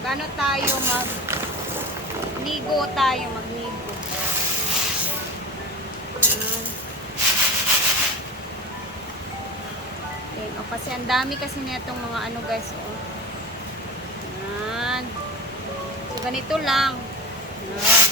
mag-ano tayo, mag-ligo tayo, mag-ligo. Ayan, o, kasi ang dami kasi netong mga ano guys, o. Ayan. So, ganito lang. Ayan.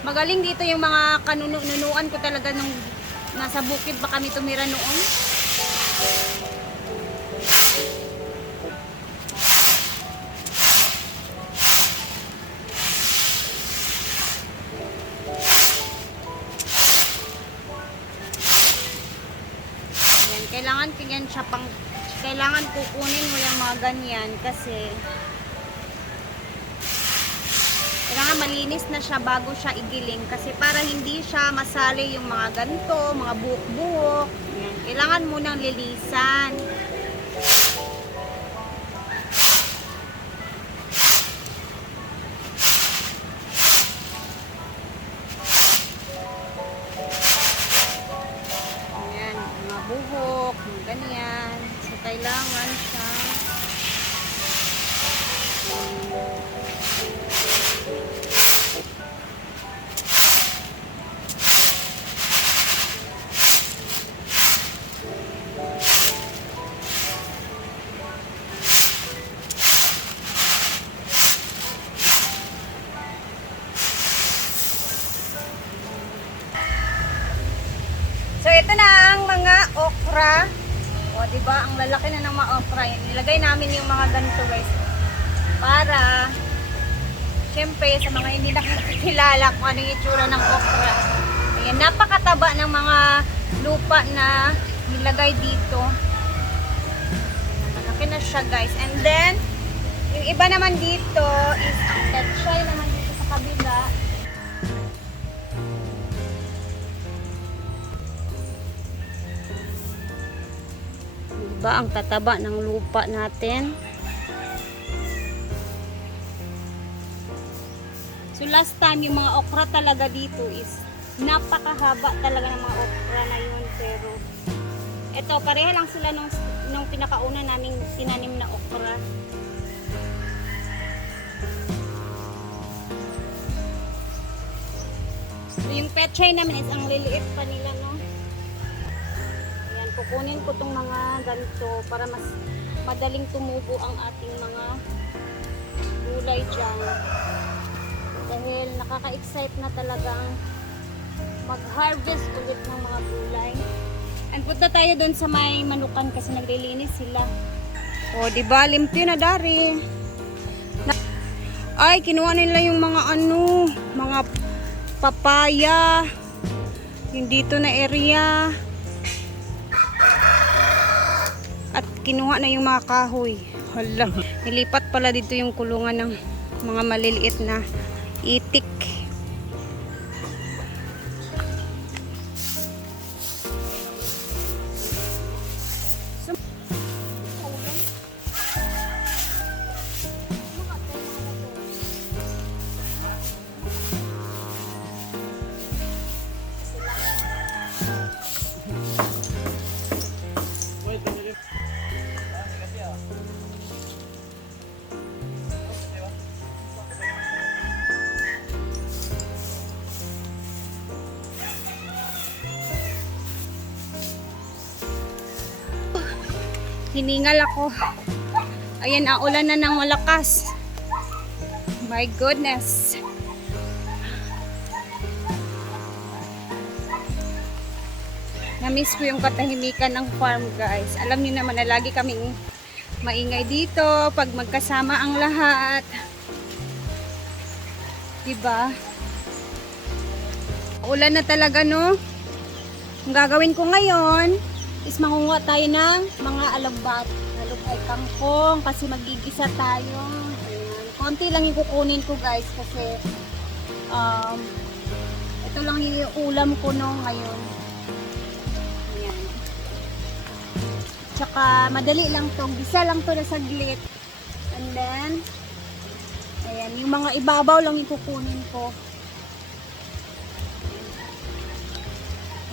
Magaling dito yung mga kanunuan ko talaga nung nasa bukid pa kami tumira noon. Ayan, kailangan yan siya kailangan kukunin mo yung mga ganyan kasi kailangan malinis na siya bago siya igiling kasi para hindi siya masali yung mga ganito, mga buhok-buhok. Kailangan munang lilisan. Ayan, mga buhok, ganyan. So, kailangan siya So, ito na ang mga okra. O, diba? Ang lalaki na ng mga okra. Yan. Nilagay namin yung mga ganito, guys. Para, syempre, sa mga hindi nakikilala kung ano yung itsura ng okra. Ayan, napakataba ng mga lupa na nilagay dito. Malaki na siya, guys. And then, yung iba naman dito is ang pechay naman dito sa kabila. Diba ang tataba ng lupa natin? So last time yung mga okra talaga dito is napakahaba talaga ng mga okra na yun, pero eto pareha lang sila nung pinakauna naming tinanim na okra. So yung pechay namin is ang liliit pa nila, no? Kukunin ko tong mga ganito para mas madaling tumubo ang ating mga gulay dyan. Dahil nakaka-excite na talagang mag-harvest ulit ng mga gulay. And punta tayo doon sa may manukan kasi naglilinis sila. O, diba? Limpyo na dari. Ay, kinuha nila yung mga ano, mga papaya. Yung dito na area. At kinuha na yung mga kahoy. Hala, nilipat pala dito yung kulungan ng mga maliliit na itik. Hiningal ako. Ayan, ulan na ng malakas. My goodness. Na-miss ko yung katahimikan ng farm, guys. Alam niyo naman na lagi kaming maingay dito pag magkasama ang lahat. Diba? Ulan na talaga, no? Ang gagawin ko ngayon is mangunguha tayo ng mga alugbat. Alugay kangkong kasi magigisa tayo. Ayan. Konti lang yung kukunin ko, guys, kasi ito lang yung ulam ko no ngayon. Ayan. Tsaka madali lang to. Gisa lang to na saglit. And then, ayan, yung mga ibabaw lang yung kukunin ko.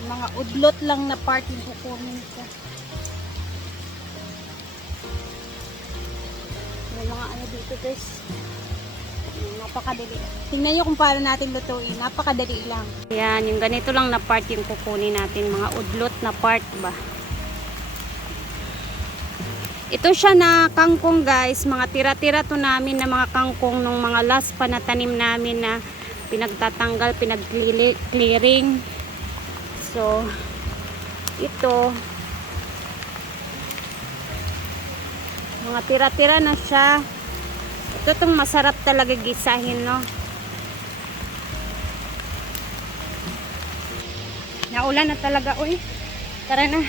Yung mga udlot lang na part yung kukunin ko. May mga ano dito guys. Napakadali. Tingnan nyo kung paano natin lutuin. Napakadali lang. Ayan, yung ganito lang na part yung kukunin natin. Mga udlot na part ba. Ito siya na kangkong guys. Mga tira-tira to namin na mga kangkong nung mga last pa na tanim namin na pinagtatanggal, pinag-clearing. So, ito. Mga tira-tira na siya. Ito itong masarap talaga gisahin, no? Naulan na talaga, uy. Tara na.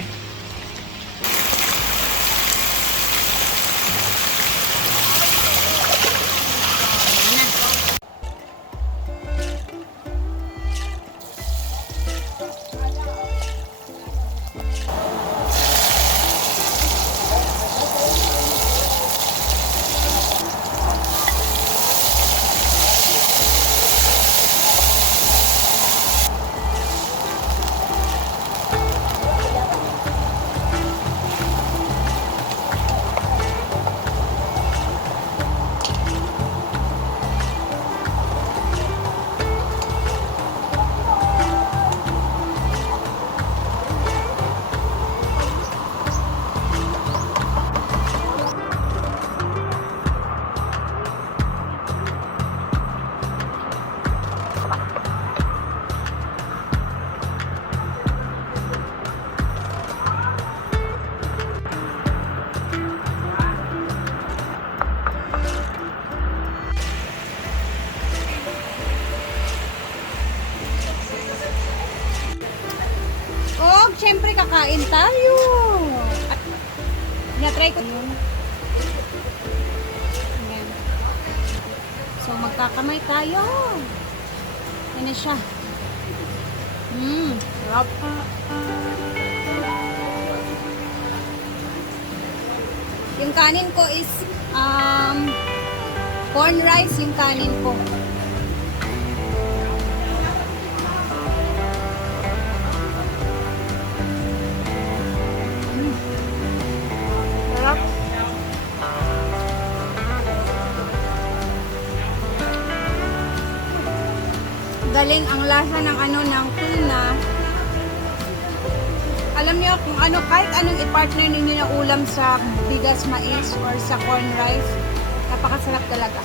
Oh, syempre kakain tayo. At na-try ko yun. Ayan. So, magkakamay tayo. Yan na siya. Sarap. Yung kanin ko is corn rice yung kanin ko. Sarap. Galing ang lasa ng ng tuna. Alam niyo kung ano, kahit anong i-partner ninyo na ulam sa bigas mais or sa corn rice, napakasarap talaga.